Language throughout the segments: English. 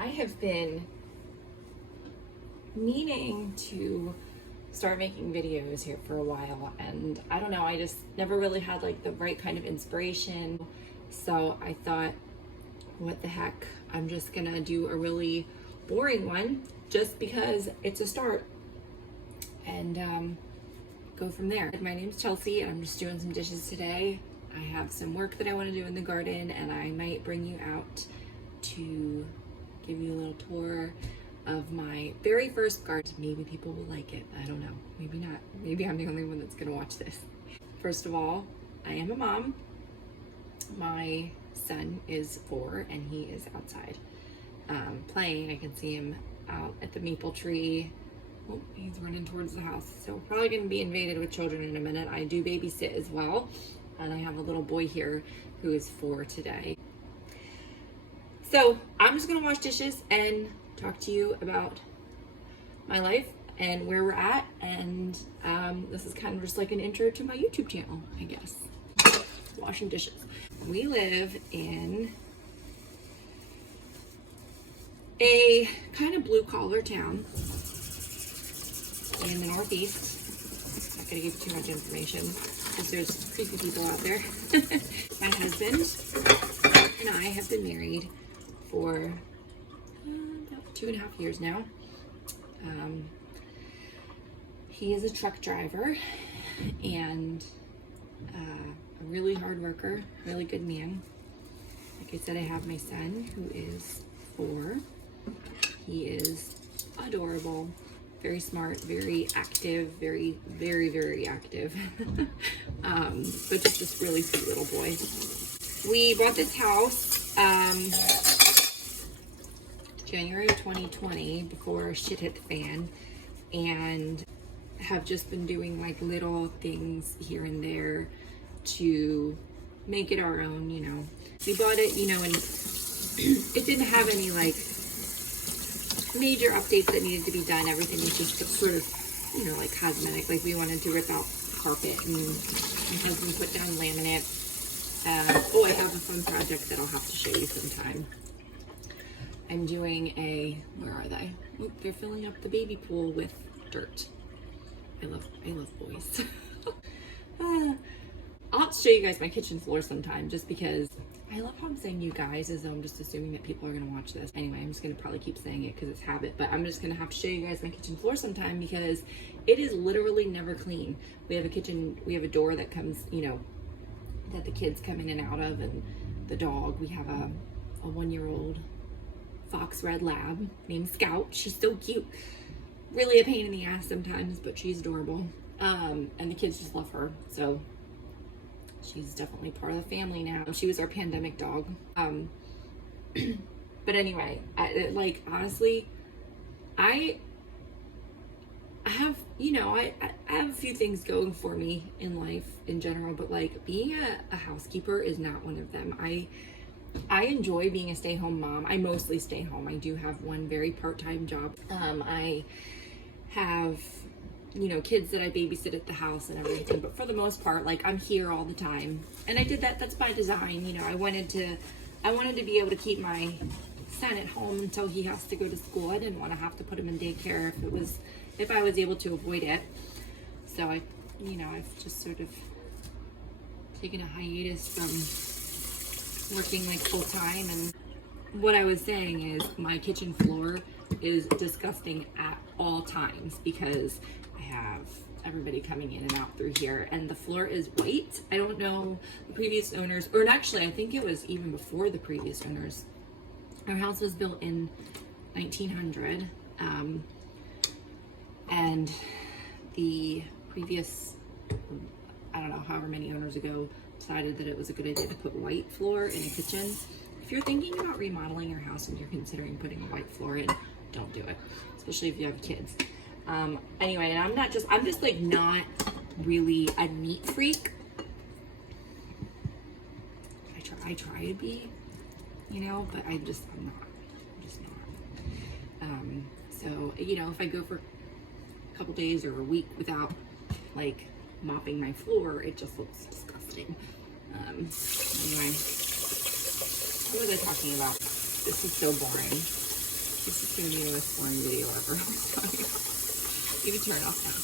I have been meaning to start making videos here for a while, and I don't know, I just never really had like the right kind of inspiration. So I thought, what the heck, I'm just gonna do a really boring one just because it's a start, and go from there. My name's Chelsea and I'm just doing some dishes today. I have some work that I want to do in the garden, and I might bring you out to give you a little tour of my very first garden. Maybe people will like it, I don't know, maybe not. Maybe I'm the only one that's gonna watch this. First of all, I am a mom. My son is 4 and he is outside playing. I can see him out at the maple tree. Oh, he's running towards the house. So probably gonna be invaded with children in a minute. I do babysit as well, and I have a little boy here who is 4 today. So I'm just gonna wash dishes and talk to you about my life and where we're at, and this is kind of just like an intro to my YouTube channel, I guess. Washing dishes. We live in a kind of blue collar town in the Northeast. Not gonna give you too much information because there's creepy people out there. My husband and I have been married for about 2.5 years now. He is a truck driver and a really hard worker, really good man. Like I said, I have my son who is 4. He is adorable, very smart, very active, very active. But just this really sweet little boy. We bought this house January of 2020, before shit hit the fan, and have just been doing like little things here and there to make it our own, you know. We bought it, you know, and it didn't have any like major updates that needed to be done. Everything was just sort of, you know, like cosmetic. Like we wanted to rip out carpet, and my husband put down laminate. Oh, I have a fun project that I'll have to show you sometime. I'm doing a, where are they? Oop, they're filling up the baby pool with dirt. I love boys. I'll have to show you guys my kitchen floor sometime, just because I love how I'm saying you guys as though I'm just assuming that people are gonna watch this. Anyway, I'm just gonna probably keep saying it because it's habit, but I'm just gonna have to show you guys my kitchen floor sometime because it is literally never clean. We have a door that comes, you know, that the kids come in and out of, and the dog. We have a 1-year-old fox red lab named Scout. She's so cute. Really a pain in the ass sometimes, but she's adorable. And the kids just love her. So she's definitely part of the family now. She was our pandemic dog. But anyway, like honestly, I have, you know, I have a few things going for me in life in general, but like being a housekeeper is not one of them. I enjoy being a stay-home mom. I mostly stay home. I do have one very part-time job. I have, you know, kids that I babysit at the house and everything, but for the most part, like I'm here all the time. And I did that, that's by design. You know, I wanted to be able to keep my son at home until he has to go to school. I didn't want to have to put him in daycare if I was able to avoid it. So I've just sort of taken a hiatus from working like full time. And what I was saying is my kitchen floor is disgusting at all times because I have everybody coming in and out through here, and the floor is white. I don't know the previous owners, or actually I think it was even before the previous owners. Our house was built in 1900, and the previous, I don't know, however many owners ago, decided that it was a good idea to put white floor in a kitchen. If you're thinking about remodeling your house and you're considering putting a white floor in, don't do it, especially if you have kids. Anyway, and I'm just like not really a neat freak. I try to be, you know, but I'm just not. So, you know, if I go for a couple days or a week without like mopping my floor, it just looks disgusting. Anyway, what was I talking about? This is so boring. This is going to be the most boring video ever. I'm sorry. Need to turn it off now.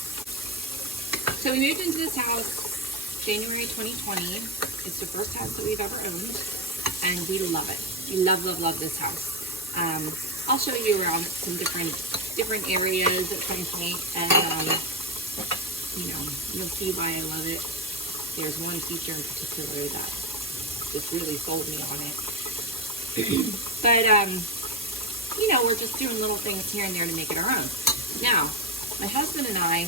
So we moved into this house January 2020. It's the first house that we've ever owned, and we love it. We love, love, love this house. I'll show you around some different areas at some point, and you know, you'll see why I love it. There's one feature in particular that just really sold me on it. But you know, we're just doing little things here and there to make it our own. Now, my husband and I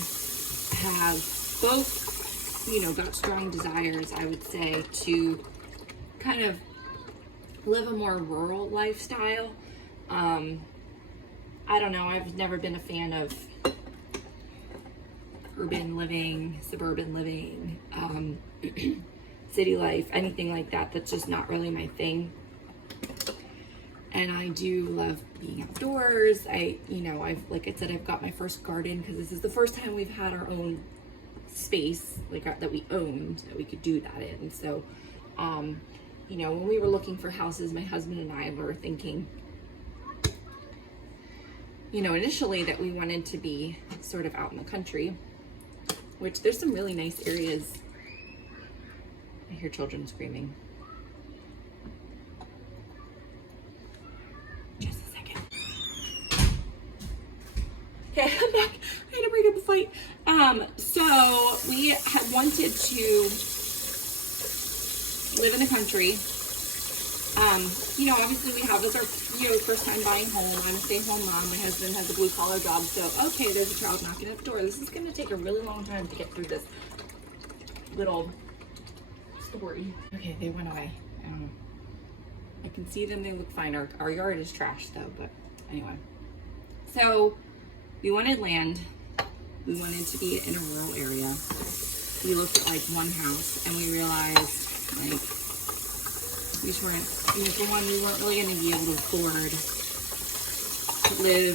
have both, you know, got strong desires, I would say, to kind of live a more rural lifestyle. I don't know, I've never been a fan of urban living, suburban living, city life, anything like that. That's just not really my thing. And I do love being outdoors. Like I said, I've got my first garden because this is the first time we've had our own space, like that we owned, that we could do that in. So, you know, when we were looking for houses, my husband and I were thinking, you know, initially that we wanted to be sort of out in the country, which there's some really nice areas. I hear children screaming. Just a second. Okay, I'm back. I had to break up a fight. So we had wanted to live in the country. You know, obviously we have, this our, you know, first time buying home. I'm a stay-at-home mom. My husband has a blue-collar job, so okay, there's a child knocking at the door. This is going to take a really long time to get through this little story. Okay, they went away. I don't know. I can see them. They look fine. Our yard is trash, though, but anyway. So we wanted land. We wanted to be in a rural area. We looked at like one house, and we realized, like, we just weren't, you know, for one, we weren't really going to be able to afford to live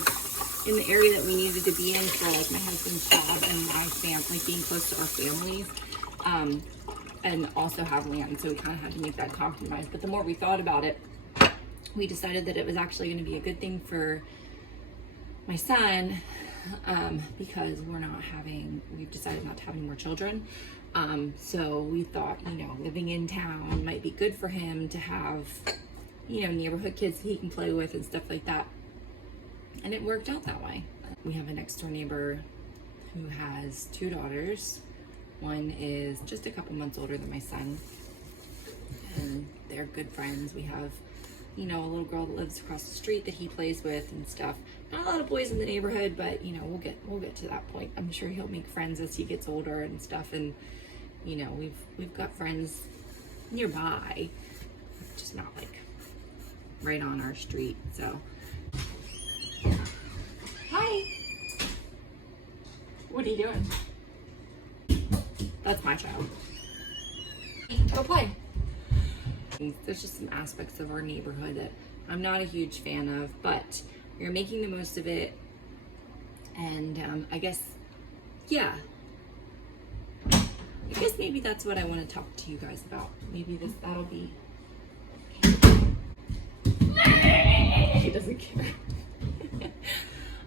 in the area that we needed to be in for like my husband's job and my family, like being close to our families, and also have land. So we kind of had to make that compromise. But the more we thought about it, we decided that it was actually going to be a good thing for my son, because we've decided not to have any more children. So we thought, you know, living in town might be good for him to have, you know, neighborhood kids he can play with and stuff like that. And it worked out that way. We have a next door neighbor who has 2 daughters. One is just a couple months older than my son, and they're good friends. We have, you know, a little girl that lives across the street that he plays with and stuff. Not a lot of boys in the neighborhood, but you know, we'll get to that point. I'm sure he'll make friends as he gets older and stuff. And you know, we've got friends nearby, just not like right on our street. So, hi. What are you doing? That's my child. Go play. There's just some aspects of our neighborhood that I'm not a huge fan of, but we're making the most of it. And I guess maybe that's what I want to talk to you guys about. Maybe that'll be. He doesn't care.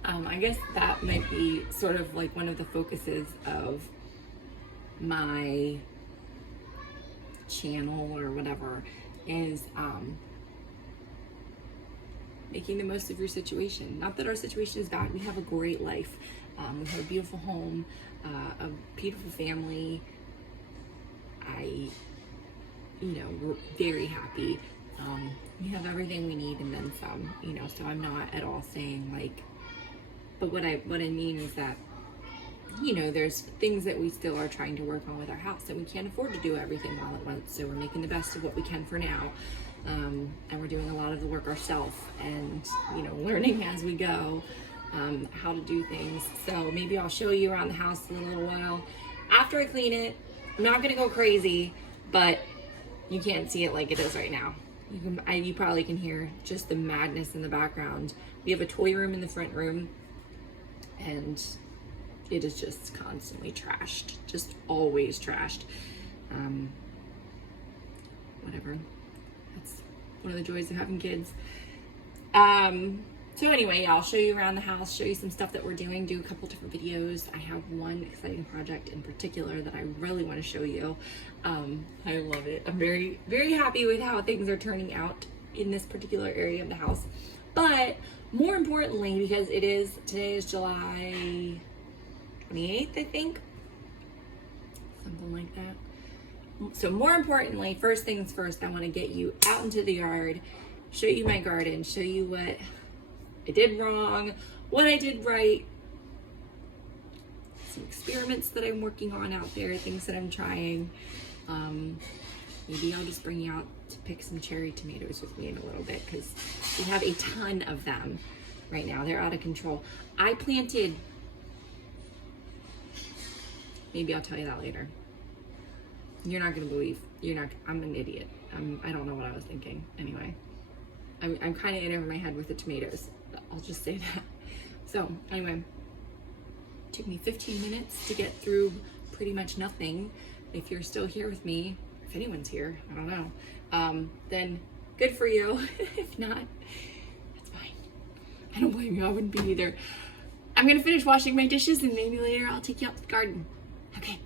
I guess that might be sort of like one of the focuses of my channel or whatever, is making the most of your situation. Not that our situation is bad. We have a great life. We have a beautiful home, a beautiful family. We're very happy. We have everything we need and then some, you know, so I'm not at all saying like, but what I mean is that, you know, there's things that we still are trying to work on with our house, and we can't afford to do everything all at once. So we're making the best of what we can for now. And we're doing a lot of the work ourselves, and, you know, learning as we go, how to do things. So maybe I'll show you around the house in a little while after I clean it. I'm not gonna go crazy, but you can't see it like it is right now. You probably can hear just the madness in the background. We have a toy room in the front room, and it is just constantly trashed, just always trashed. Whatever, that's one of the joys of having kids. So anyway, yeah, I'll show you around the house, show you some stuff that we're doing, do a couple different videos. I have one exciting project in particular that I really want to show you. I love it. I'm very, very happy with how things are turning out in this particular area of the house. But more importantly, because today is July 28th, I think. Something like that. So more importantly, first things first, I want to get you out into the yard, show you my garden, show you what I did wrong, what I did right, some experiments that I'm working on out there, things that I'm trying. Maybe I'll just bring you out to pick some cherry tomatoes with me in a little bit, because we have a ton of them right now. They're out of control. I planted, maybe I'll tell you that later. You're not gonna believe, I'm an idiot. I don't know what I was thinking. Anyway, I'm kind of in over my head with the tomatoes. I'll just say that. So anyway, it took me 15 minutes to get through pretty much nothing. If you're still here with me, if anyone's here, I don't know, then good for you. If not, that's fine. I don't blame you, I wouldn't be either. I'm gonna finish washing my dishes and maybe later I'll take you out to the garden. Okay.